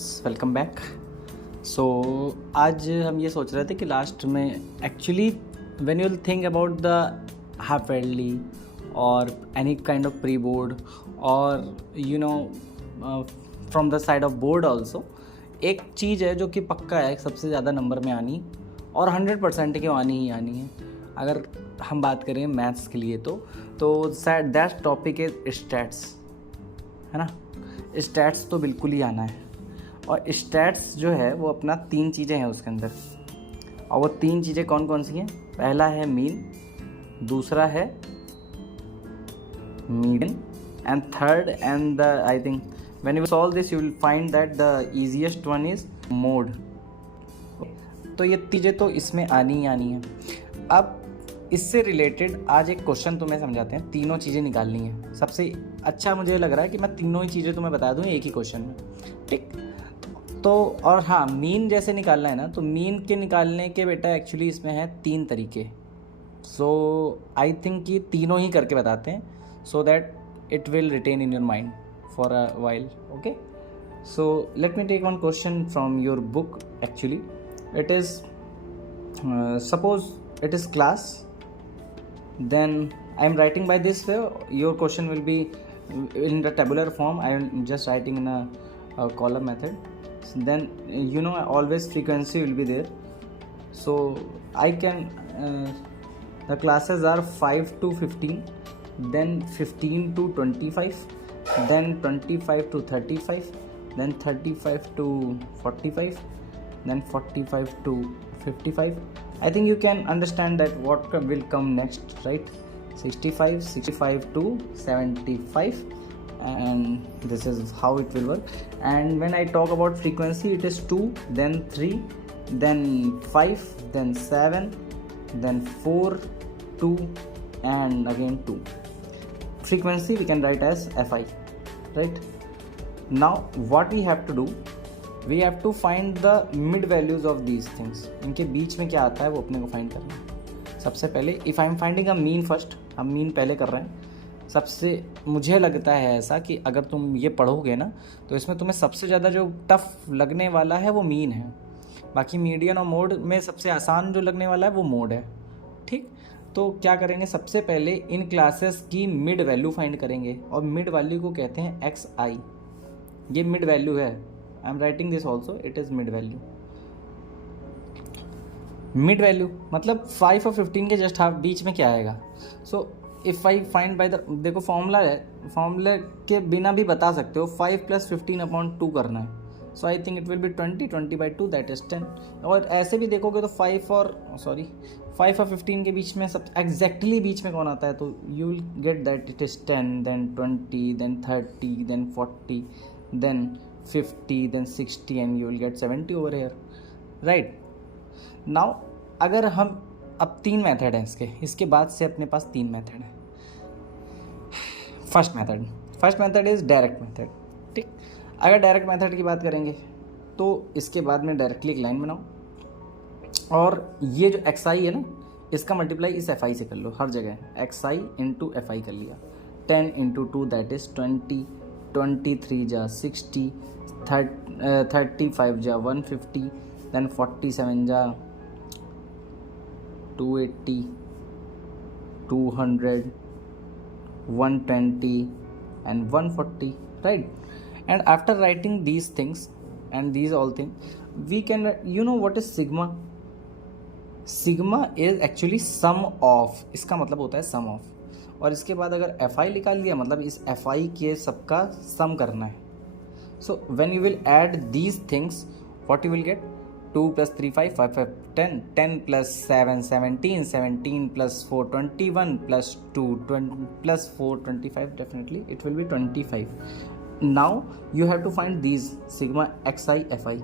Welcome back. सो आज हम ये सोच रहे थे कि लास्ट में actually when you will think about the half yearly और any kind of pre board और from the side of board also, एक चीज़ है जो कि पक्का है सबसे ज़्यादा नंबर में आनी और 100% की आनी ही आनी है। अगर हम बात करें मैथ्स के लिए तो दैट टॉपिक इज स्टैट्स, है ना। स्टैट्स तो बिल्कुल ही आना है और स्टैट्स जो है वो अपना 3 चीज़ें हैं उसके अंदर, और वो 3 चीज़ें कौन कौन सी हैं? पहला है मीन, दूसरा है median, and third and the I think when you solve this you will find that the easiest one is mode. तो ये चीज़ें तो इसमें आनी ही आनी है। अब इससे रिलेटेड आज एक क्वेश्चन तुम्हें समझाते हैं। तीनों चीज़ें निकालनी है। सबसे अच्छा मुझे लग रहा है कि मैं तीनों ही चीज़ें तुम्हें बता दूँ एक ही क्वेश्चन में, ठीक। तो और हाँ, मीन जैसे निकालना है ना, तो मीन के निकालने के बेटा एक्चुअली इसमें है 3 तरीके। सो आई थिंक कि तीनों ही करके बताते हैं so that it will retain in your mind for a while. Okay, so let me take one question from your book. Actually it is suppose it is class, then I am writing by this way. Your question will be in the tabular form. I am just writing in a column method. So then always frequency will be there, so I can the classes are 5 to 15, then 15 to 25, then 25 to 35, then 35 to 45, then 45 to 55. I think you can understand that what will come next, right? 65 to 75, and this is how it will work. And when I talk about frequency, it is 2, then 3, then 5, then 7, then 4, 2, and again 2. Frequency we can write as Fi, right? Now what we have to do, we have to find the mid values of these things. इनके बीच में क्या आता है वो अपने को find करना है। सबसे पहले if I am finding a mean first, हम मीन पहले कर रहे हैं। सबसे मुझे लगता है ऐसा कि अगर तुम ये पढ़ोगे ना तो इसमें तुम्हें सबसे ज़्यादा जो टफ लगने वाला है वो मीन है। बाकी मीडियन और मोड में सबसे आसान जो लगने वाला है वो मोड है, ठीक। तो क्या करेंगे, सबसे पहले इन क्लासेस की मिड वैल्यू फाइंड करेंगे, और मिड वैल्यू को कहते हैं एक्स आई। ये मिड वैल्यू है। आई am writing this also, it is mid value. Mid value मतलब 5 और 15 के जस्ट हाफ बीच में क्या आएगा। So if I find by the, देखो फॉर्मूला है, फॉर्मूले के बिना भी बता सकते हो। 5 + 15/2 करना है। So I think it will be 20/2 that is 10। और ऐसे भी देखोगे तो 5 और 15 के बीच में सब एग्जैक्टली बीच में कौन आता है, तो you will get that it is 10, then 20, then 30, then 40, then 50, then 60, and you will get 70 over here, right? Now अगर हम अब 3 मेथड हैं इसके बाद से अपने पास 3 मेथड हैं। First method is direct method, ठीक। अगर डायरेक्ट मेथड की बात करेंगे तो इसके बाद में डायरेक्टली एक लाइन बनाओ, और ये जो एक्स आई है ना, इसका मल्टीप्लाई इस एफ आई से कर लो। हर जगह एक्स आई इंटू एफ आई कर लिया। 10 × 2 दैट इज़ 20, 23 जा 60, 35 जा 150, then 47 जा 280, 200, 120, and 140, right? And after writing these things and these all things, we can, what is sigma? Sigma is actually sum of, इसका मतलब होता है sum of। और इसके बाद अगर एफ आई निकाल लिया मतलब इस एफ आई के सबका सम करना है। सो when you will add these things, what you will gate, 2 + 3 5 5 5 10 10 + 7 17 17 + 4 21 + 2 20 + 4 25, definitely it will be 25. Now you have to find these sigma xi fi,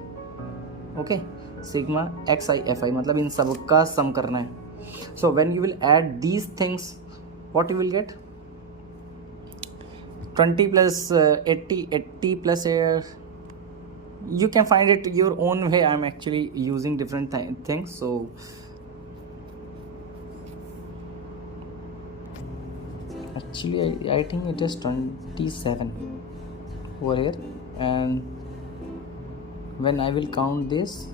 okay? sigma xi fi मतलब इन सब का सम करना है। so when you will add these things, what you will get, 20 + 80 80 + you can find it your own way. I'm actually using different things, so actually I think it is 27 over here, and when I will count this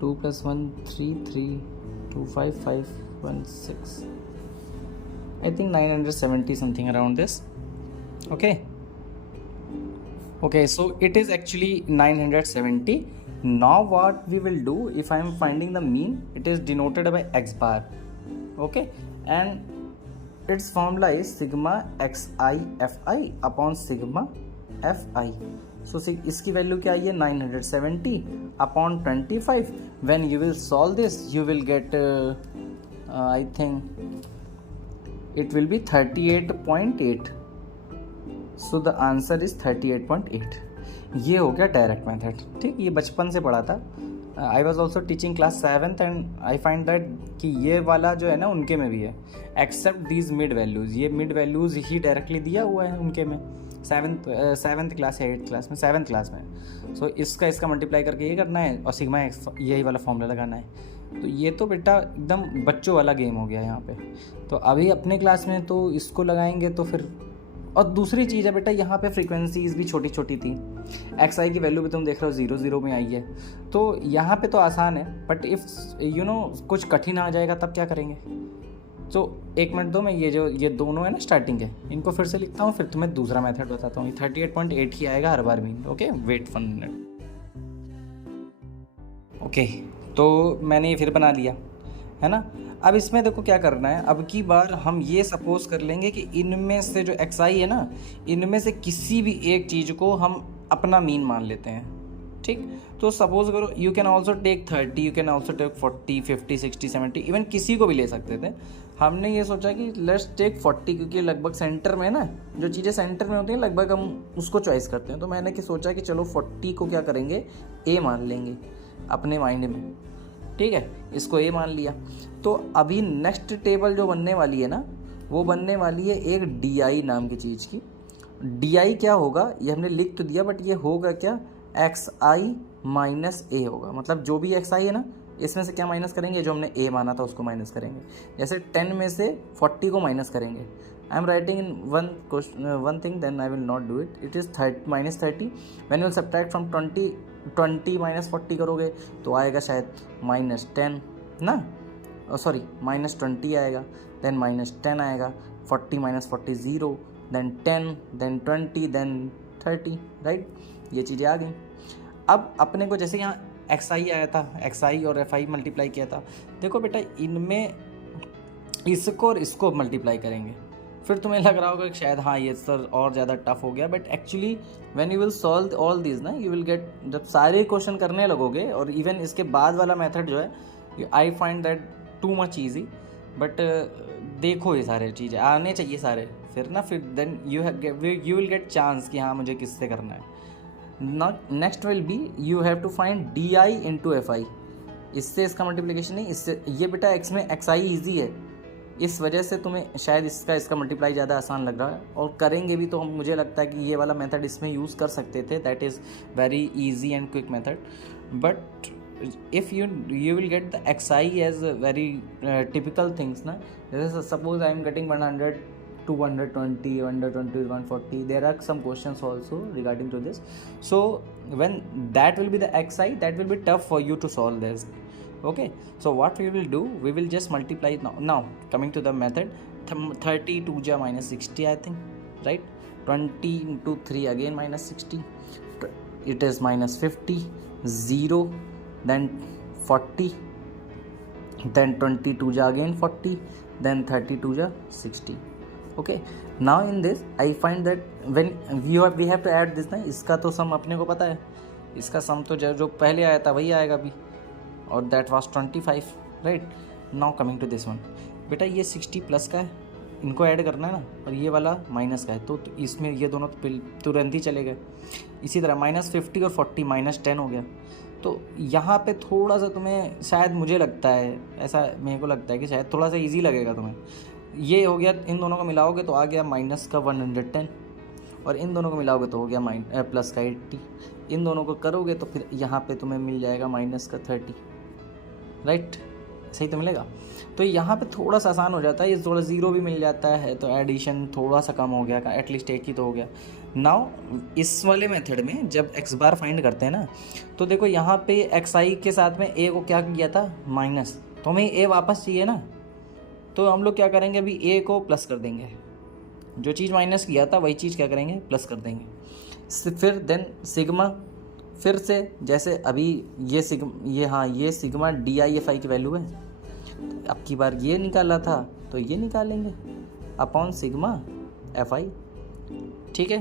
2 plus 1 3 3 2 5 5 1 6, I think 970 something around this. Okay, so it is actually 970. Now what we will do, if I am finding the mean, it is denoted by x bar. Okay, and its formula is sigma xi fi upon sigma fi. So इसकी value क्या आई है 970 upon 25. When you will solve this, you will get I think it will be 38.8. So the answer is 38.8. ये हो गया direct method. ठीक, ये बचपन से पढ़ा था. I was also teaching class 7th and I find that कि ये वाला जो है ना उनके में भी है, एक्सेप्ट दीज मिड वैल्यूज़. ये मिड वैल्यूज़ ही डायरेक्टली दिया हुआ है उनके में, सेवन्थ क्लास या 8th क्लास में, 7th क्लास में. सो इसका मल्टीप्लाई करके ये करना है और सिग्मा एक्स यही वाला फॉर्मूला लगाना है. तो ये तो बेटा एकदम बच्चों वाला गेम हो गया यहाँ पे. तो अभी अपने क्लास में तो इसको लगाएंगे तो फिर. और दूसरी चीज़ है बेटा, यहाँ पे फ्रीक्वेंसीज भी छोटी छोटी थी. एक्स आई की वैल्यू भी तुम देख रहे हो 0 0 में आई है. तो यहाँ पे तो आसान है, बट इफ़ यू नो कुछ कठिन आ जाएगा तब क्या करेंगे. तो एक मिनट दो, मैं ये दोनों है ना स्टार्टिंग है, इनको फिर से लिखता हूँ, फिर तुम्हें दूसरा मेथड बताता हूँ. 38.8 ही आएगा हर बार mean. Okay, wait 1 minute. Okay, तो मैंने ये फिर बना लिया है ना. अब इसमें देखो क्या करना है. अब की बार हम ये सपोज कर लेंगे कि इनमें से जो एक्स आई है ना, इनमें से किसी भी एक चीज़ को हम अपना मीन मान लेते हैं. ठीक, तो सपोज करो you can also take 30, you can also take 40 50 60 70, even किसी को भी ले सकते थे. हमने ये सोचा कि लेट्स टेक 40, क्योंकि लगभग सेंटर में ना जो चीज़ें सेंटर में होती हैं लगभग हम उसको चॉइस करते हैं. तो मैंने सोचा कि चलो 40 को क्या करेंगे, ए मान लेंगे अपने माइंड में. ठीक है, इसको ए मान लिया. तो अभी नेक्स्ट टेबल जो बनने वाली है ना, वो बनने वाली है एक डी आई नाम की चीज़ की. डी आई क्या होगा ये हमने लिख तो दिया, बट ये होगा क्या, एक्स आई माइनस ए होगा. मतलब जो भी एक्स आई है ना, इसमें से क्या माइनस करेंगे, जो हमने ए माना था उसको माइनस करेंगे. जैसे 10 में से 40 को माइनस करेंगे. I am writing in one thing, then I will not do it. It is -30. When you will subtract from 20 minus 40 करोगे तो आएगा शायद -10 ना, सॉरी -20 आएगा, देन -10 आएगा, 40 minus 40 0, then 10, then 20, then 30. Right, ये चीज़ें आ गई. अब अपने को जैसे यहाँ एक्स आई आया था, एक्स आई और एफ आई मल्टीप्लाई किया था. देखो बेटा, इनमें इसको और इसको मल्टीप्लाई करेंगे. फिर तुम्हें लग रहा होगा कि शायद हाँ ये सर और ज़्यादा टफ हो गया, but actually when you will solve all this ना, यू विल गेट, जब सारे क्वेश्चन करने लगोगे और इवन इसके बाद वाला मेथड जो है, I find that too much easy. But देखो ये सारे चीज़ें आने चाहिए सारे, फिर ना फिर then you will get chance कि हाँ मुझे किससे करना है. Next will be you have to find d i into f i. इससे इसका मल्टीप्लिकेशन नहीं, इससे ये बेटा एक्स में एक्स आई ईजी है, इस वजह से तुम्हें शायद इसका मल्टीप्लाई ज़्यादा आसान लग रहा है. और करेंगे भी तो हम, मुझे लगता है कि ये वाला मेथड इसमें यूज़ कर सकते थे. That is very easy and quick method. But if you will get the xi as very typical things na. Suppose I am getting 100 to 120, 120 140. There are some questions also regarding to this. So when that will be the xi, that will be tough for you to solve this. Okay, so what we will do, we will just multiply it now coming to the method. 30 2 ja minus 60, I think, right? 20 into 3 again minus 60, it is minus 50, 0, then 40, then 22 ja again 40, then 32 ja 60. Okay, now in this I find that when we have to add this ना, इसका तो सम अपने को पता है, इसका सम तो जो पहले आया था वही आएगा अभी, और that was 25. right, now coming to this one. बेटा ये 60 प्लस का है, इनको ऐड करना है ना, और ये वाला माइनस का है, तो इसमें ये दोनों तुरंत ही चले गए. इसी तरह -50 और 40 -10 हो गया. तो यहाँ पे थोड़ा सा तुम्हें, शायद मुझे लगता है, ऐसा मेरे को लगता है कि शायद थोड़ा सा इजी लगेगा तुम्हें. ये हो गया, इन दोनों को मिलाओगे तो आ गया माइनस का 110, और इन दोनों को मिलाओगे तो हो गया प्लस का 80. इन दोनों को करोगे तो फिर यहाँ पे तुम्हें मिल जाएगा माइनस का 30. राइट, सही तो मिलेगा. तो यहाँ पे थोड़ा सा आसान हो जाता है, ये थोड़ा 0 भी मिल जाता है, तो एडिशन थोड़ा सा कम हो गया, एटलीस्ट एक ही तो हो गया. नाउ इस वाले मेथड में जब एक्स बार फाइंड करते हैं ना, तो देखो यहाँ पे एक्स आई के साथ में ए को क्या किया था, माइनस, तो हमें ए वापस चाहिए ना, तो हम लोग क्या करेंगे, अभी ए को प्लस कर देंगे, जो चीज़ माइनस किया था वही चीज़ क्या करेंगे, प्लस कर देंगे। फिर देन सिग्मा, फिर से जैसे अभी ये सिग्मा डी आई एफ आई की वैल्यू है, अब की बार ये निकाला था तो ये निकालेंगे अपॉन सिग्मा एफ आई। ठीक है,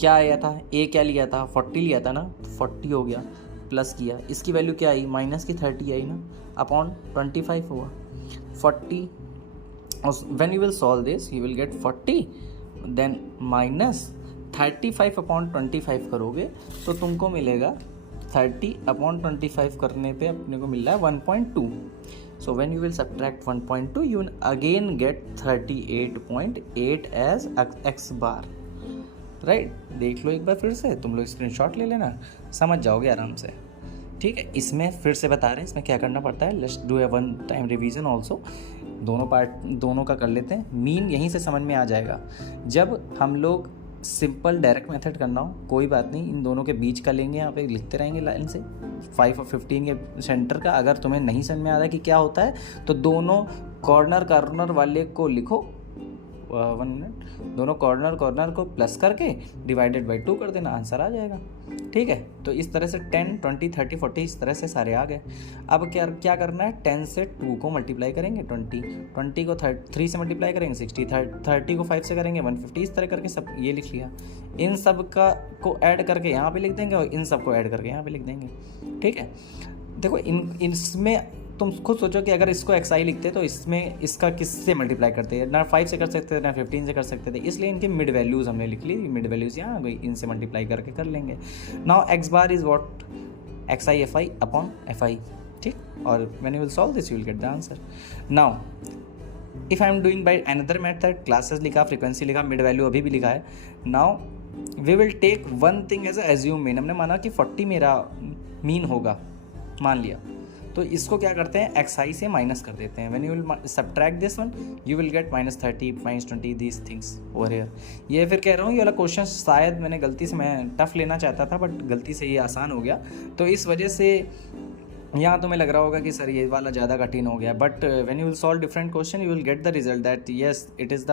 क्या आया था, ए क्या लिया था, 40 लिया था ना, तो 40 हो गया, प्लस किया, इसकी वैल्यू क्या आई, माइनस की 30 आई ना, अपॉन 25 हुआ 40। When you will solve this you will get 40, then minus 35 upon 25 करोगे तो तुमको मिलेगा 30 अपॉन 25 करने पे अपने को मिल रहा है 1.2। So when you will subtract 1.2 you will again get 38.8 as x bar. Right, देख लो एक बार फिर से, तुम लोग स्क्रीनशॉट ले लेना, समझ जाओगे आराम से। ठीक है, इसमें फिर से बता रहे हैं इसमें क्या करना पड़ता है, let's do a one time revision also, दोनों का कर लेते हैं। मीन यहीं से समझ में आ जाएगा। जब हम लोग सिंपल डायरेक्ट मेथड करना हो, कोई बात नहीं, इन दोनों के बीच का लेंगे, यहाँ पे लिखते रहेंगे लाइन से 5 और 15 के सेंटर का। अगर तुम्हें नहीं समझ में आ रहा है कि क्या होता है तो दोनों कॉर्नर वाले को लिखो, 1 मिनट, दोनों कॉर्नर को प्लस करके डिवाइडेड बाई 2 कर देना, आंसर आ जाएगा। ठीक है, तो इस तरह से 10, 20, 30, 40 इस तरह से सारे आ गए। अब क्या करना है, 10 से 2 को मल्टीप्लाई करेंगे 20 को 3 से मल्टीप्लाई करेंगे 60, 30 को 5 से करेंगे 150, इस तरह करके सब ये लिख लिया। इन सब का को ऐड करके यहाँ पे लिख देंगे और इन सब को ऐड करके यहाँ पे लिख देंगे। ठीक है, देखो इसमें तुम खुद सोचो कि अगर इसको एक्स आई लिखते तो इसमें इसका किससे मल्टीप्लाई करते हैं, ना 5 से कर सकते थे ना 15 से कर सकते थे, इसलिए इनके मिड वैल्यूज़ हमने लिख ली, मिड वैल्यूज़ यहाँ आ गई, इनसे मल्टीप्लाई करके कर लेंगे। Now x bar is what, x i f i upon f i. ठीक, और when you will solve this you will get the answer. Now if I am doing by another method, classes लिखा, frequency लिखा, mid value अभी भी लिखा है। Now we will take one thing as assume mean, हमने माना कि 40 मेरा मीन होगा, मान लिया, तो इसको क्या करते हैं, एक्स आई से माइनस कर देते हैं। When you will subtract this one you will gate -30, -20 these things over here. ये फिर कह रहा हूँ ये वाला क्वेश्चन शायद मैंने गलती से, मैं टफ लेना चाहता था बट गलती से ये आसान हो गया, तो इस वजह से यहाँ तुम्हें लग रहा होगा कि सर ये वाला ज़्यादा कठिन हो गया, but when you will solve different question you will get the result that yes it is the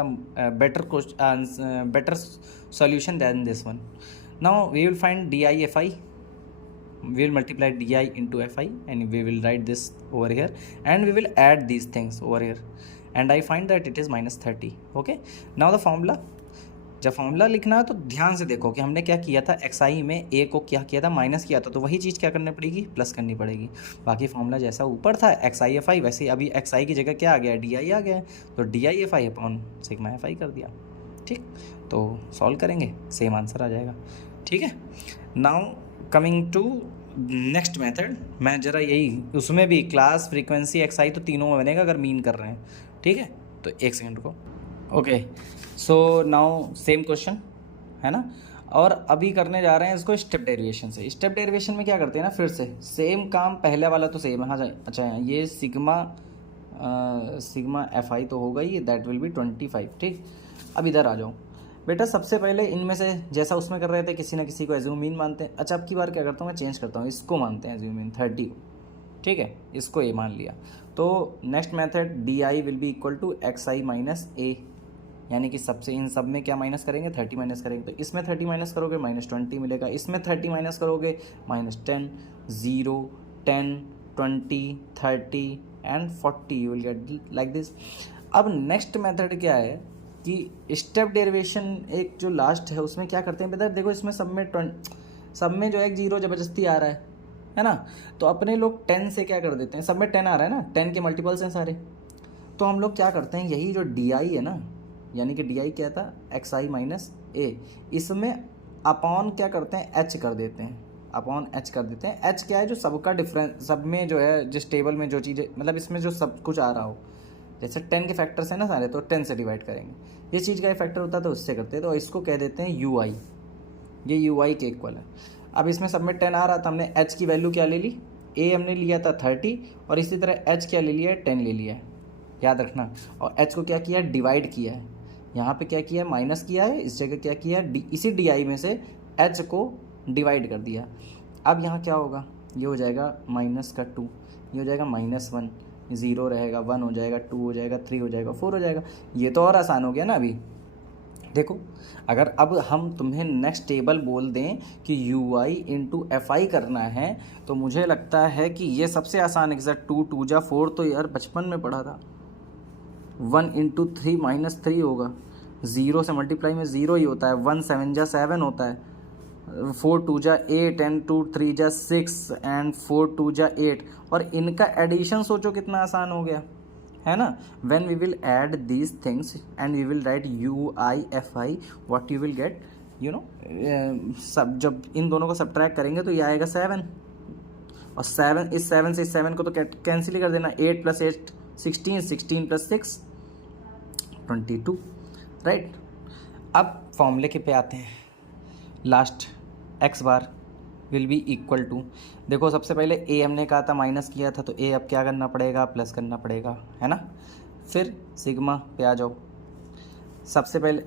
better solution than this one. Now we will find d i f i, we will multiply di into fi and we will write this over here and we will add these things over here and I find that it is -30. okay, now the formula, जब formula लिखना है तो ध्यान से देखो कि हमने क्या किया था, एक्स आई में ए को क्या किया था, माइनस किया था, तो वही चीज़ क्या करनी पड़ेगी, प्लस करनी पड़ेगी। बाकी फॉर्मूला जैसा ऊपर था एक्स आई एफ आई, वैसे ही अभी एक्स आई की जगह क्या आ गया, डी आई आ गया, तो D i f i upon sigma F I कर दिया। ठीक, तो सॉल्व करेंगे सेम आंसर आ जाएगा। ठीक है, now coming to next method, मैं ज़रा यही उसमें भी क्लास, फ्रीक्वेंसी, एक्स आई तो तीनों में बनेगा अगर मीन कर रहे हैं। ठीक है, तो एक सेकंड को। Okay, so now same question है ना, और अभी करने जा रहे हैं इसको स्टेप डेरिवेशन से। स्टेप डेरिवेशन में क्या करते हैं ना, फिर से सेम काम, पहले वाला तो सेम है। हाँ, अच्छा ये सिग्मा एफ आई तो होगा ही, दैट विल बी 25। ठीक, अब इधर आ जाओ बेटा, सबसे पहले इनमें से जैसा उसमें कर रहे थे किसी ना किसी को एज्यूम मीन मानते हैं। अच्छा, अब की बार क्या करता हूँ मैं, चेंज करता हूँ, इसको मानते हैं एज्यूम मीन 30 को। ठीक है, इसको ए मान लिया, तो next method d i will be equal to x i minus a, यानी कि सबसे इन सब में क्या माइनस करेंगे, 30 माइनस करेंगे, तो इसमें 30 माइनस करोगे -20 मिलेगा, इसमें 30 माइनस करोगे -10, 0, 10, 20, 30 and 40 you will get like this. अब नेक्स्ट मेथड क्या है कि स्टेप डेरिवेशन एक जो लास्ट है उसमें क्या करते हैं बेटा, देखो इसमें सब में जो एक 0 ज़बरदस्ती आ रहा है ना, तो अपने लोग 10 से क्या कर देते हैं, सब में 10 आ रहा है ना, 10 के मल्टीपल्स हैं सारे, तो हम लोग क्या करते हैं, यही जो डी आई है ना, यानी कि डी आई क्या था, एक्स आई माइनस ए, इसमें अपॉन क्या करते हैं, एच कर देते हैं, अपॉन एच कर देते हैं। एच क्या है, जो सबका डिफरेंस, सब में जो है जिस टेबल में जो चीज़ें, मतलब इसमें जो सब कुछ आ रहा हो, जैसे 10 के फैक्टर्स हैं ना सारे, तो 10 से डिवाइड करेंगे, ये चीज़ का फैक्टर होता है तो उससे करते हैं, तो इसको कह देते हैं यू आई, ये यू आई के इक्वल है। अब इसमें सब में 10 आ रहा था, हमने एच की वैल्यू क्या ले ली, ए हमने लिया था 30, और इसी तरह एच क्या ले लिया है, 10 ले लिया है, याद रखना, और एच को क्या किया है, डिवाइड किया है, यहाँ पे क्या किया है, माइनस किया है, इस जगह क्या किया है, इसी डी में से एच को डिवाइड कर दिया। अब यहाँ क्या होगा, ये हो जाएगा माइनस का 2, ये हो जाएगा -1, 0 रहेगा, 1 हो जाएगा, 2 हो जाएगा, 3 हो जाएगा, 4 हो जाएगा। ये तो और आसान हो गया ना। अभी देखो, अगर अब हम तुम्हें नेक्स्ट टेबल बोल दें कि UI इंटू FI करना है, तो मुझे लगता है कि ये सबसे आसान है। 2 2 जा 4 तो यार बचपन में पढ़ा था। 1 इंटू 3 -3 होगा, 0 से मल्टीप्लाई में 0 ही होता है। 1 7 जा 7 होता है, 4 2 जा 8 एंड 2 3 जा 6 एंड 4 2 जा 8। और इनका एडिशन सोचो कितना आसान हो गया, है ना। When we will add these things and we will write UI FI, what you will get, you know, सब जब इन दोनों को सब्ट्रैक्ट करेंगे तो ये आएगा 7। और 7, इस 7 से इस 7 को तो कैंसिल ही कर देना। 8 + 8 16, 16 + 6 22, राइट। अब फॉर्मूले के पे आते हैं। Last x bar will be equal to, देखो सबसे पहले a हमने कहा था माइनस किया था, तो a अब क्या करना पड़ेगा, प्लस करना पड़ेगा, है ना। फिर सिग्मा पे आ जाओ। सबसे पहले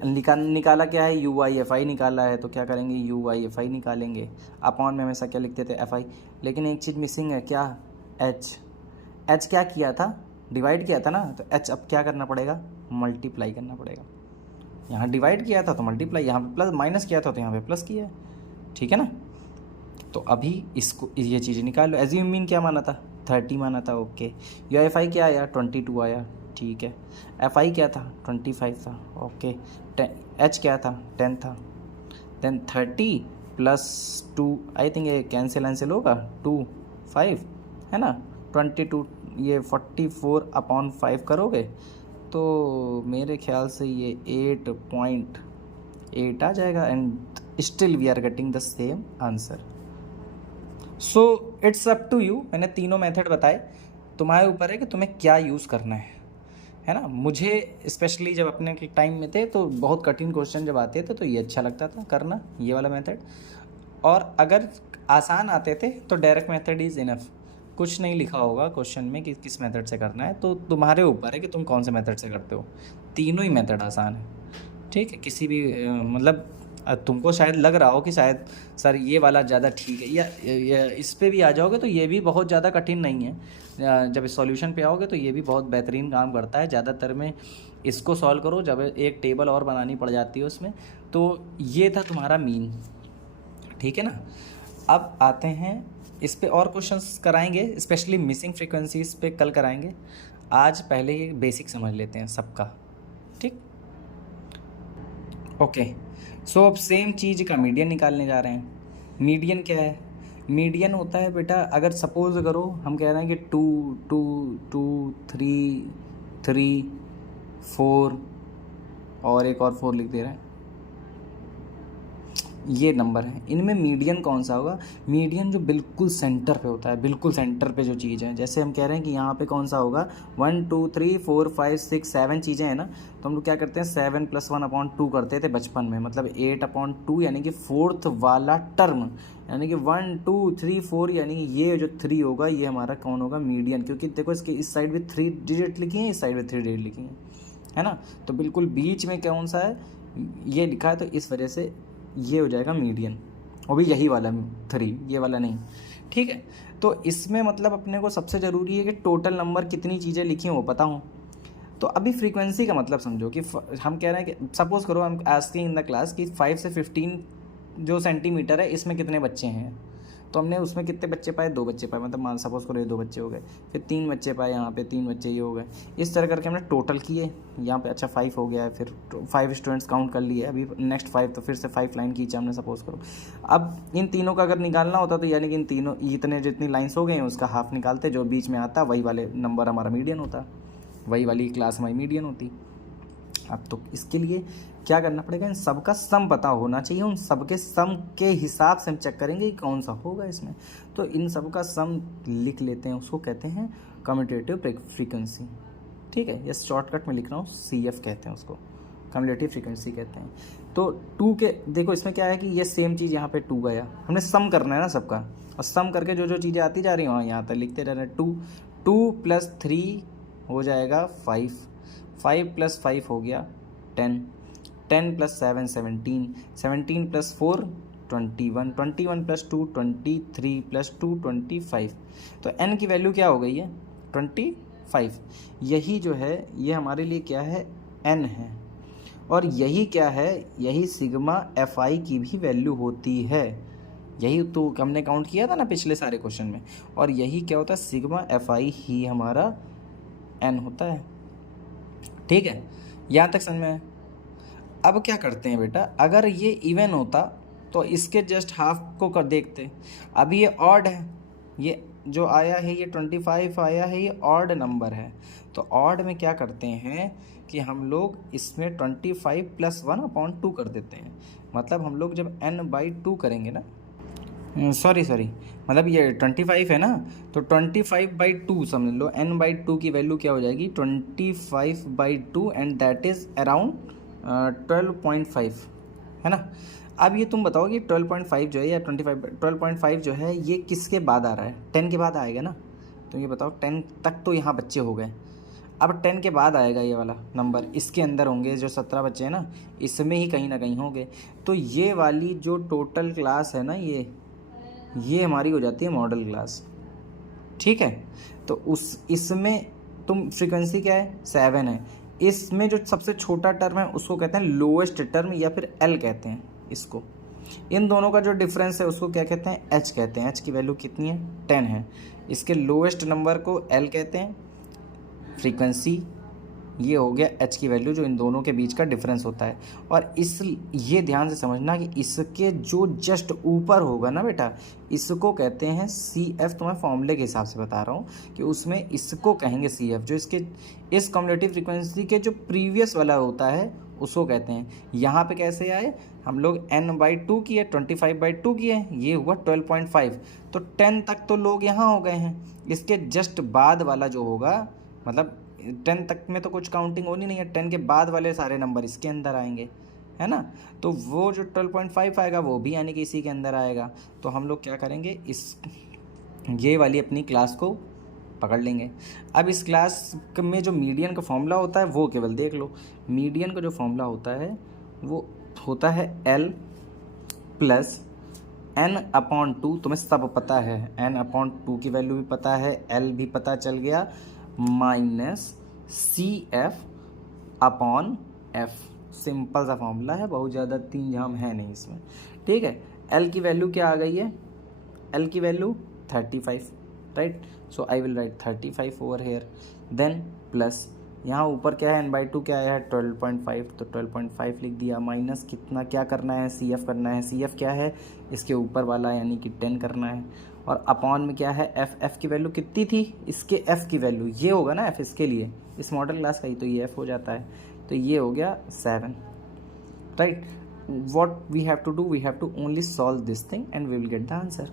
निकाला क्या है, UI FI निकाला है, तो क्या करेंगे, UI FI निकालेंगे। अपॉन में हमेशा क्या लिखते थे, FI। लेकिन एक चीज़ मिसिंग है, क्या, H क्या किया था, डिवाइड किया था ना, तो H अब क्या करना पड़ेगा, मल्टीप्लाई करना पड़ेगा। यहाँ डिवाइड किया था तो मल्टीप्लाई, यहाँ पे प्लस, माइनस किया था तो यहाँ पे प्लस किया है, ठीक है ना। तो अभी इसको, ये चीज़ें निकाल लो। एज्यूम मीन क्या माना था, 30 माना था, ओके। UI क्या आया, 22 आया, ठीक है। FI क्या था, 25 था, ओके। H क्या था, 10 था। देन 30 + 2, आई थिंक ये कैंसिल होगा, 2 5 है ना, 22, ये 44/5 करोगे तो मेरे ख्याल से ये 8.8 आ जाएगा। And still we are getting the same answer. So it's up to you. मैंने तीनों मेथड बताए, तुम्हारे ऊपर है कि तुम्हें क्या यूज़ करना है ना। मुझे स्पेशली जब अपने के टाइम में थे तो बहुत कठिन क्वेश्चन जब आते थे तो ये अच्छा लगता था करना, ये वाला मेथड। और अगर आसान आते थे तो डायरेक्ट मेथड इज़ इनफ। कुछ नहीं लिखा होगा क्वेश्चन में कि किस मेथड से करना है, तो तुम्हारे ऊपर है कि तुम कौन से मेथड से करते हो। तीनों ही मेथड आसान है, ठीक है। किसी भी मतलब तुमको शायद लग रहा हो कि शायद सर ये वाला ज़्यादा ठीक है, या इस पे भी आ जाओगे तो ये भी बहुत ज़्यादा कठिन नहीं है। जब सॉल्यूशन पे आओगे तो ये भी बहुत बेहतरीन काम करता है। ज़्यादातर में इसको सॉल्व करो, जब एक टेबल और बनानी पड़ जाती है उसमें। तो ये था तुम्हारा मीन, ठीक है ना। अब आते हैं इस पे और क्वेश्चंस कराएंगे, स्पेशली मिसिंग फ्रीक्वेंसीज पे कल कराएंगे। आज पहले ये बेसिक समझ लेते हैं सबका, ठीक, ओके। सो अब सेम चीज़ का मीडियन निकालने जा रहे हैं। मीडियन क्या है, मीडियन होता है बेटा, अगर सपोज करो हम कह रहे हैं कि 2 2 2 3 3 4 और एक और 4 लिख दे रहे हैं, ये नंबर है। इनमें मीडियन कौन सा होगा, मीडियन जो बिल्कुल सेंटर पे होता है, बिल्कुल सेंटर पे जो चीज़ है। जैसे हम कह रहे हैं कि यहाँ पे कौन सा होगा, 1 2 3 4 5 6 7 चीज़ें हैं ना, तो हम लोग क्या करते हैं, 7 + 1/2 करते थे बचपन में, मतलब 8/2, यानी कि 4th वाला टर्म, यानी कि 1 2 3 4, यानी कि ये जो 3 होगा ये हमारा कौन होगा, मीडियन। क्योंकि देखो इसके इस साइड भी 3 डिजिट लिखी हैं, इस साइड भी 3 डिजिट लिखी हैं, है ना। तो बिल्कुल बीच में कौन सा है, ये लिखा है, तो इस वजह से ये हो जाएगा मीडियन। वो भी यही वाला 3, ये वाला नहीं, ठीक है। तो इसमें मतलब अपने को सबसे ज़रूरी है कि टोटल नंबर कितनी चीज़ें लिखी हैं वो पता हो। तो अभी फ्रीक्वेंसी का मतलब समझो कि हम कह रहे हैं कि सपोज़ करो हम आस्किंग इन द क्लास कि 5 से 15 जो सेंटीमीटर है इसमें कितने बच्चे हैं, तो हमने उसमें कितने बच्चे पाए, 2 बच्चे पाए, मतलब मान सपोज करो ये 2 बच्चे हो गए, फिर 3 बच्चे पाए, यहाँ पे 3 बच्चे ये हो गए। इस तरह करके हमने टोटल किए, यहाँ पे अच्छा 5 हो गया है, फिर 5 स्टूडेंट्स काउंट कर लिए, अभी नेक्स्ट 5, तो फिर से 5 लाइन खींचा हमने सपोज करो। अब इन तीनों का अगर निकालना होता तो यानी कि इन तीनों इतने जितनी लाइन्स हो गई हैं उसका हाफ निकालते, जो बीच में आता वही वाले नंबर हमारा मीडियन होता, वही वाली क्लास हमारी मीडियन होती। अब तो इसके लिए क्या करना पड़ेगा, इन सब का सम पता होना चाहिए, उन सब के सम के हिसाब से हम चेक करेंगे कि कौन सा होगा इसमें। तो इन सब का सम लिख लेते हैं, उसको कहते हैं कम्यूटेटिव फ्रीक्वेंसी, ठीक है। या शॉर्टकट में लिख रहा हूँ, CF कहते हैं उसको, कम्यूटेटिव फ्रीक्वेंसी कहते हैं। तो 2 के देखो इसमें क्या है कि ये सेम चीज़ यहाँ पे 2 गया, हमने सम करना है ना सबका, और सम करके जो जो चीज़ें आती जा रही हैं यहाँ तक लिखते रह रहे हैं। 2 + 3 हो जाएगा 5, 5 + 5 हो गया 10, 10 प्लस 7 17, 17 प्लस 4 21, 21 प्लस 2 23 प्लस 2 25। तो n की वैल्यू क्या हो गई है 25। यही जो है ये हमारे लिए क्या है n है, और यही क्या है, यही सिग्मा fi की भी वैल्यू होती है। यही तो हमने काउंट किया था ना पिछले सारे क्वेश्चन में, और यही क्या होता है सिग्मा fi ही हमारा n होता है। ठीक है, यहाँ तक समझ में है। अब क्या करते हैं बेटा, अगर ये इवन होता तो इसके जस्ट हाफ को कर देखते। अभी ये ऑड है, ये जो आया है ये 25 आया है, ये ऑड नंबर है। तो ऑड में क्या करते हैं कि हम लोग इसमें 25 प्लस 1/2 कर देते हैं। मतलब हम लोग जब n/2 करेंगे ना, सॉरी मतलब ये 25 है ना, तो 25/2 समझ लो, n/2 की वैल्यू क्या हो जाएगी 25/2 एंड दैट इज़ अराउंड 12.5 है ना। अब ये तुम बताओ कि 12.5 जो है या 12.5 जो है ये किसके बाद आ रहा है, 10 के बाद आएगा ना। तो ये बताओ 10 तक तो यहाँ बच्चे हो गए, अब 10 के बाद आएगा ये वाला नंबर, इसके अंदर होंगे जो 17 बच्चे हैं ना, इसमें ही कहीं ना कहीं होंगे। तो ये वाली जो टोटल क्लास है ना, ये हमारी हो जाती है मॉडल क्लास। ठीक है, तो इसमें तुम फ्रीक्वेंसी क्या है 7 है, इसमें जो सबसे छोटा टर्म है उसको कहते हैं लोएस्ट टर्म या फिर एल कहते हैं इसको। इन दोनों का जो डिफरेंस है उसको क्या कहते हैं एच कहते हैं। एच की वैल्यू कितनी है 10 है, इसके लोएस्ट नंबर को एल कहते हैं। फ्रीक्वेंसी ये हो गया एच की वैल्यू, जो इन दोनों के बीच का डिफरेंस होता है। और ये ध्यान से समझना कि इसके जो जस्ट ऊपर होगा ना बेटा, इसको कहते हैं सी एफ। तो मैं फॉर्मूले के हिसाब से बता रहा हूँ कि उसमें इसको कहेंगे सी एफ, जो इसके इस कम्युलेटिव फ्रीक्वेंसी के जो प्रीवियस वाला होता है उसको कहते हैं। यहाँ पे कैसे आए हम लोग n/2 किए, 25/2 किए, ये हुआ 12.5। तो 10 तक तो लोग यहाँ हो गए हैं, इसके जस्ट बाद वाला जो होगा, मतलब 10 तक में तो कुछ काउंटिंग होनी नहीं है, 10 के बाद वाले सारे नंबर इसके अंदर आएंगे, है ना। तो वो जो 12.5 आएगा वो भी यानी कि इसी के अंदर आएगा। तो हम लोग क्या करेंगे, ये वाली अपनी क्लास को पकड़ लेंगे। अब इस क्लास में जो मीडियन का फॉर्मूला होता है वो केवल देख लो। मीडियन का जो फॉर्मूला होता है वो होता है L प्लस n/2। तुम्हें सब पता है, n/2 की वैल्यू भी पता है, L भी पता चल गया, माइनस CF/F। सिंपल सा फॉर्मूला है, बहुत ज़्यादा तीन झाम है नहीं इसमें। ठीक है, L की वैल्यू क्या आ गई है, L की value 35, right. So I will write 35 over here. Then plus यहाँ ऊपर क्या है n/2 क्या आया है 12.5, तो 12.5 लिख दिया, माइनस कितना क्या करना है CF करना है। CF क्या है इसके ऊपर वाला यानी कि 10 करना है, और अपॉन में क्या है F की वैल्यू कितनी थी, इसके F की वैल्यू ये होगा ना, F इसके लिए इस मॉडल क्लास का ही, तो ये F हो जाता है। तो ये हो गया 7, right. what we have to do, we have to only solve this thing and we will get the answer.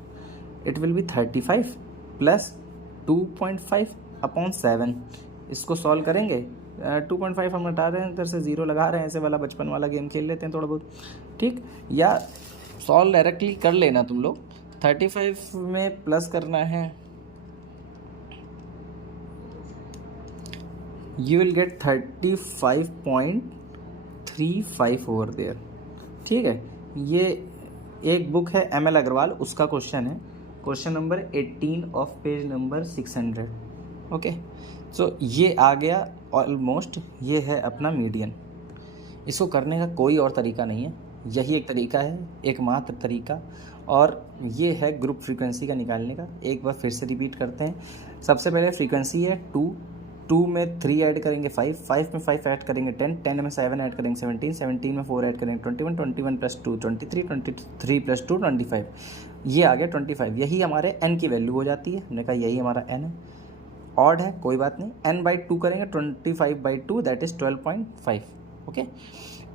It will be 35 plus 2.5/7। इसको सॉल्व करेंगे, 2.5 हम हटा रहे हैं, इधर से 0 लगा रहे हैं, ऐसे वाला बचपन वाला गेम खेल लेते हैं थोड़ा बहुत, ठीक। या सॉल्व डायरेक्टली कर लेना तुम लोग। 35 में प्लस करना है, you will get 35.35 over there. ठीक है, ये एक बुक है ML अग्रवाल, उसका क्वेश्चन है, question number 18 of page number 600। Okay, so ये आ गया ऑलमोस्ट, ये है अपना मीडियन। इसको करने का कोई और तरीका नहीं है, यही एक तरीका है, एकमात्र तरीका, और ये है ग्रुप फ्रीक्वेंसी का निकालने का। एक बार फिर से रिपीट करते हैं। सबसे पहले फ्रीक्वेंसी है 2 में 3 ऐड करेंगे 5 में 5 ऐड करेंगे 10 में 7 ऐड करेंगे 17 में 4 ऐड करेंगे 21 प्लस 2 23 प्लस 2 25, ये आ गया 25। यही हमारे n की वैल्यू हो जाती है, हमने कहा यही हमारा n है। ऑड है कोई बात नहीं, n/2 करेंगे 25/2 दैट इज़ 12.5। ओके,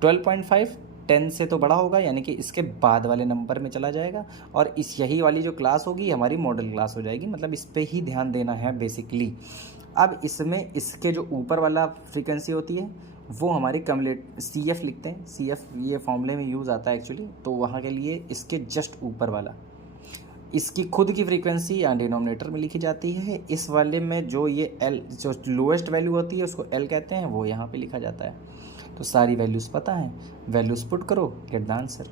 12.5 10 से तो बड़ा होगा, यानी कि इसके बाद वाले नंबर में चला जाएगा, और इस यही वाली जो क्लास होगी हमारी मॉडल क्लास हो जाएगी। मतलब इस पे ही ध्यान देना है बेसिकली। अब इसमें इसके जो ऊपर वाला फ्रीक्वेंसी होती है वो हमारी कम्युलेट CF लिखते हैं। CF ये फॉर्मूले में यूज़ आता है एक्चुअली, तो वहाँ के लिए इसके जस्ट ऊपर वाला इसकी खुद की फ्रीक्वेंसी या डिनोमिनेटर में लिखी जाती है। इस वाले में जो ये L जो लोएस्ट वैल्यू होती है उसको L कहते हैं, वो यहाँ पे लिखा जाता है। तो सारी वैल्यूज़ पता है, वैल्यूज़ पुट करो, gate the answer.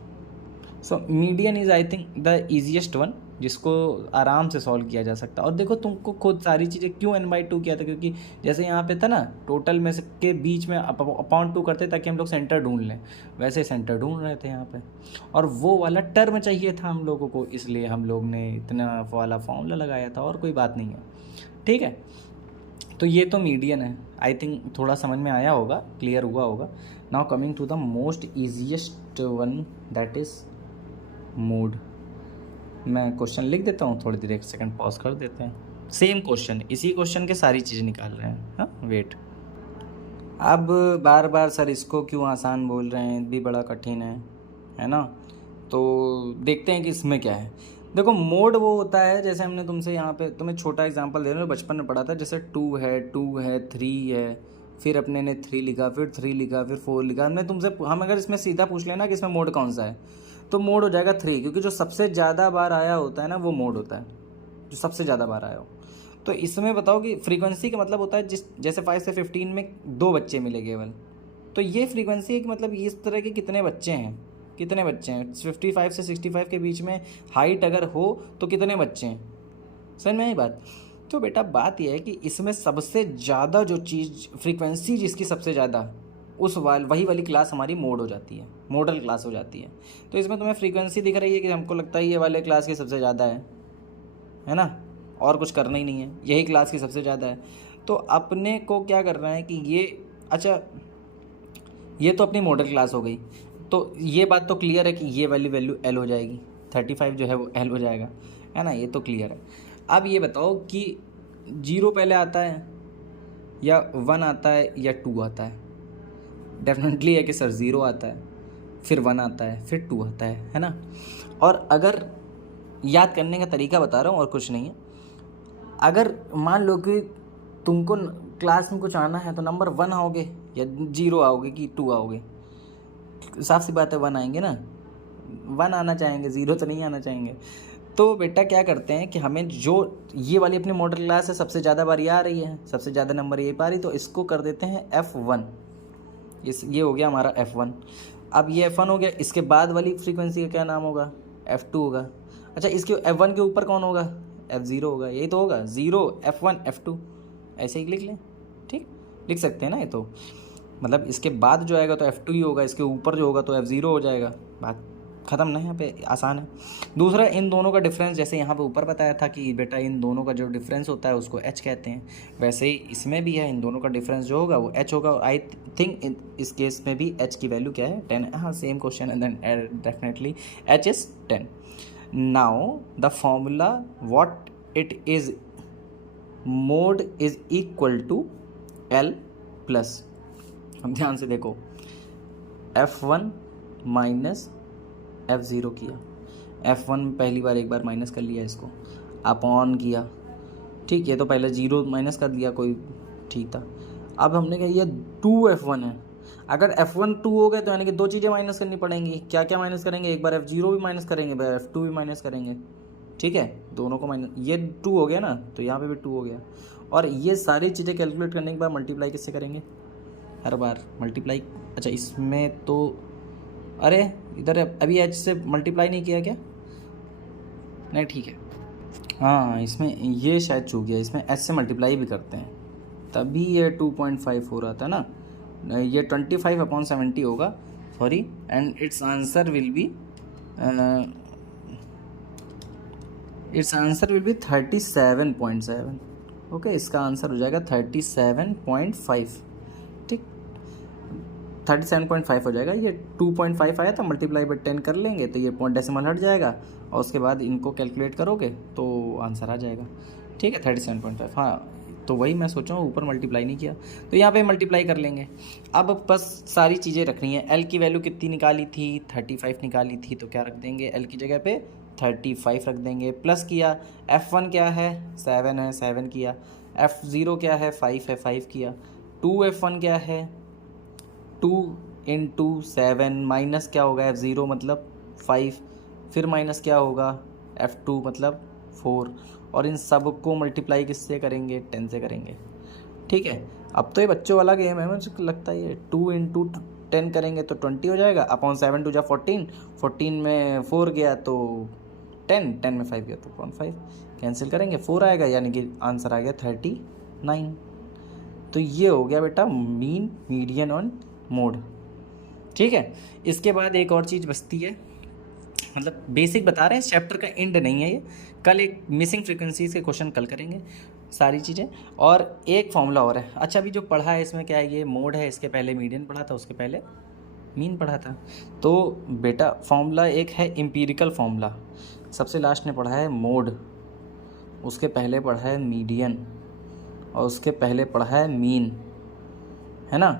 So median is I think the easiest one, जिसको आराम से सॉल्व किया जा सकता है। और देखो तुमको खुद सारी चीज़ें क्यों n/2 किया था, क्योंकि जैसे यहाँ पे था ना टोटल में से के बीच में अपॉन 2 करते ताकि हम लोग सेंटर ढूंढ लें, वैसे सेंटर ढूंढ रहे थे यहाँ पे, और वो वाला टर्म चाहिए था हम लोगों को, इसलिए हम लोग ने इतना वाला फॉर्मूला लगाया था, और कोई बात नहीं है। ठीक है, तो ये तो मीडियन है। आई थिंक थोड़ा समझ में आया होगा, क्लियर हुआ होगा। Now coming to the most easiest one, that is mode. मैं क्वेश्चन लिख देता हूँ, थोड़ी देर 1 सेकंड पॉज कर देते हैं। सेम क्वेश्चन, इसी क्वेश्चन के सारी चीज़ें निकाल रहे हैं। हाँ वेट, अब बार बार सर इसको क्यों आसान बोल रहे हैं, भी बड़ा कठिन है ना। तो देखते हैं कि इसमें क्या है। देखो मोड वो होता है, जैसे हमने तुमसे यहाँ पे तुम्हें छोटा एग्जांपल दे रहे हो, बचपन में पढ़ा था, जैसे 2 है 3 है, फिर अपने ने 3 लिखा, फिर 3 लिखा, फिर 4 लिखा। हमने तुमसे, हम अगर इसमें सीधा पूछ लेना कि इसमें मोड कौन सा है, तो मोड हो जाएगा 3, क्योंकि जो सबसे ज़्यादा बार आया होता है ना वो मोड होता है, जो सबसे ज़्यादा बार आया हो। तो इसमें बताओ कि फ्रीक्वेंसी का मतलब होता है जैसे 5 से 15 में 2 बच्चे मिले केवल, तो ये फ्रीक्वेंसी है कि मतलब इस तरह के कितने बच्चे हैं, 55 से 65 के बीच में हाइट अगर हो तो कितने बच्चे हैं, समझ में आई बात। तो बेटा बात यह है कि इसमें सबसे ज़्यादा जो चीज़ फ्रीक्वेंसी जिसकी सबसे ज़्यादा, उस वही वाली क्लास हमारी मोड हो जाती है, मॉडल क्लास हो जाती है। तो इसमें तुम्हें फ्रीक्वेंसी दिख रही है कि हमको लगता है ये वाले क्लास की सबसे ज़्यादा है ना, और कुछ करना ही नहीं है, यही क्लास की सबसे ज़्यादा है। तो अपने को क्या करना है कि ये, अच्छा ये तो अपनी मॉडल क्लास हो गई, तो ये बात तो क्लियर है कि ये वाली वैल्यू L हो जाएगी, 35 जो है वो L हो जाएगा, है ना, ये तो क्लियर है। अब ये बताओ कि 0 पहले आता है या 1 आता है या 2 आता है। डेफिनेटली है कि सर 0 आता है, फिर 1 आता है, फिर 2 आता है ना। और अगर याद करने का तरीका बता रहा हूँ और कुछ नहीं है, अगर मान लो कि तुमको क्लास में कुछ आना है तो नंबर 1 आओगे या 0 आओगे कि 2 आओगे, साफ सी बात है 1 आएंगे ना, 1 आना चाहेंगे, 0 तो नहीं आना चाहेंगे। तो बेटा क्या करते हैं कि हमें जो ये वाली अपनी मॉडल क्लास है सबसे ज़्यादा बार ये आ रही है, सबसे ज़्यादा नंबर ये पा रही, तो इसको कर देते हैं F1। ये हो गया हमारा F1। अब ये F1 हो गया, इसके बाद वाली फ्रीक्वेंसी का क्या नाम होगा, F2 होगा। अच्छा इसके F1 के ऊपर कौन होगा, F0 होगा, यही तो होगा, 0 F1 F2, ऐसे ही लिख लें। ठीक, लिख सकते हैं ना, ये तो मतलब इसके बाद जो आएगा तो F2 ही होगा, इसके ऊपर जो होगा तो F0 हो जाएगा, बात ख़त्म ना, यहाँ पे आसान है। दूसरा, इन दोनों का डिफरेंस, जैसे यहाँ पे ऊपर बताया था कि बेटा इन दोनों का जो डिफरेंस होता है उसको H कहते हैं, वैसे ही इसमें भी है, इन दोनों का डिफरेंस जो होगा वो H होगा। आई थिंक इस केस में भी H की वैल्यू क्या है, 10 है। हाँ same question, and then definitely H is 10। Now the formula what it is, mode is equal to L plus, हम ध्यान से देखो, F1 माइनस F0 किया, F1 पहली बार एक बार माइनस कर लिया, इसको अपॉन किया, ठीक है, तो पहले 0 माइनस कर दिया, कोई ठीक था। अब हमने कहा ये 2F1 है, अगर F1 2 हो गए तो यानी कि 2 चीज़ें माइनस करनी पड़ेंगी। क्या क्या माइनस करेंगे, एक बार F0 भी माइनस करेंगे, F2 भी माइनस करेंगे, ठीक है, दोनों को माइनस, ये 2 हो गया ना, तो यहाँ पे भी 2 हो गया। और ये सारी चीज़ें कैलकुलेट करने के बाद मल्टीप्लाई किससे करेंगे, हर बार मल्टीप्लाई। अच्छा इसमें तो, अरे इधर अभी H से मल्टीप्लाई नहीं किया क्या, नहीं ठीक है, हाँ इसमें ये शायद चूक गया, इसमें H से मल्टीप्लाई भी करते हैं, तभी ये 2.5 हो रहा था ना, ये 25/70 होगा, sorry, and it's answer will be 37.7। Okay, इसका आंसर हो जाएगा 37.5, ठीक, 37.5 हो जाएगा। ये 2.5 आया था, मल्टीप्लाई बाय 10 कर लेंगे तो ये पॉइंट डेसिमल हट जाएगा, और उसके बाद इनको कैलकुलेट करोगे तो आंसर आ जाएगा, ठीक है, 37.5। हाँ तो वही मैं सोचा हूँ, ऊपर मल्टीप्लाई नहीं किया, तो यहाँ पे मल्टीप्लाई कर लेंगे। अब बस सारी चीज़ें रखनी है। L की वैल्यू कितनी निकाली थी, 35 निकाली थी, तो क्या रख देंगे, L की जगह पे 35 रख देंगे, प्लस किया, F1 क्या है, 7 है, 7 किया, F0 क्या है, 5 है, 5 किया, 2F1 क्या है, 2 × 7, माइनस क्या होगा, F0 मतलब 5, फिर माइनस क्या होगा, F2 मतलब 4, और इन सब को मल्टीप्लाई किससे करेंगे, 10 से करेंगे, ठीक है। अब तो ये बच्चों वाला गेम है, मुझे लगता है ये 2 इंटू 10 करेंगे तो 20 हो जाएगा, अपॉन 7 टू जा 14, 14 में 4 गया तो 10, 10 में 5 गया तो 0.5, कैंसिल करेंगे 4 आएगा, यानी कि आंसर आ गया 39। तो ये हो गया बेटा मीन, मीडियन और मोड। ठीक है। इसके बाद एक और चीज़ बचती है, मतलब बेसिक बता रहे हैं, चैप्टर का एंड नहीं है ये। कल एक मिसिंग फ्रीक्वेंसीज के क्वेश्चन कल करेंगे सारी चीज़ें, और एक फॉर्मूला और है। अच्छा, अभी जो पढ़ा है इसमें क्या है, ये मोड है, इसके पहले मीडियन पढ़ा था, उसके पहले मीन पढ़ा था। तो बेटा फॉर्मूला एक है एम्पिरिकल फॉर्मूला, सबसे लास्ट में पढ़ा है मोड, उसके पहले पढ़ा है मीडियन, और उसके पहले पढ़ा है मीन, है ना।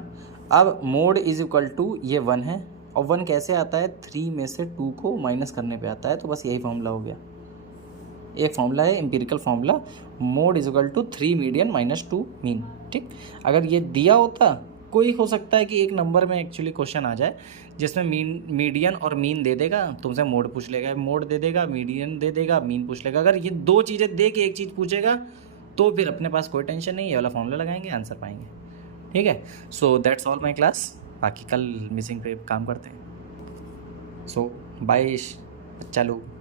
अब मोड इज इक्वल टू ये 1 है, और 1 कैसे आता है, 3 में से 2 को माइनस करने पे आता है, तो बस यही फॉर्मूला हो गया। एक फॉर्मूला है empirical formula, mode is equal to 3 median minus 2 mean. ठीक, अगर ये दिया होता, कोई हो सकता है कि एक नंबर में एक्चुअली क्वेश्चन आ जाए जिसमें मीडियन और मीन दे देगा, तुमसे मोड पूछ लेगा, मोड दे देगा, मीडियन दे देगा, मीन पूछ लेगा। अगर ये 2 चीज़ें दे के एक चीज़ पूछेगा तो फिर अपने पास कोई टेंशन नहीं है, ये वाला फॉर्मूला लगाएंगे, आंसर पाएंगे। ठीक है। So that's all my class, बाकी कल मिसिंग पे काम करते हैं। सो बाय बच्चा लोग।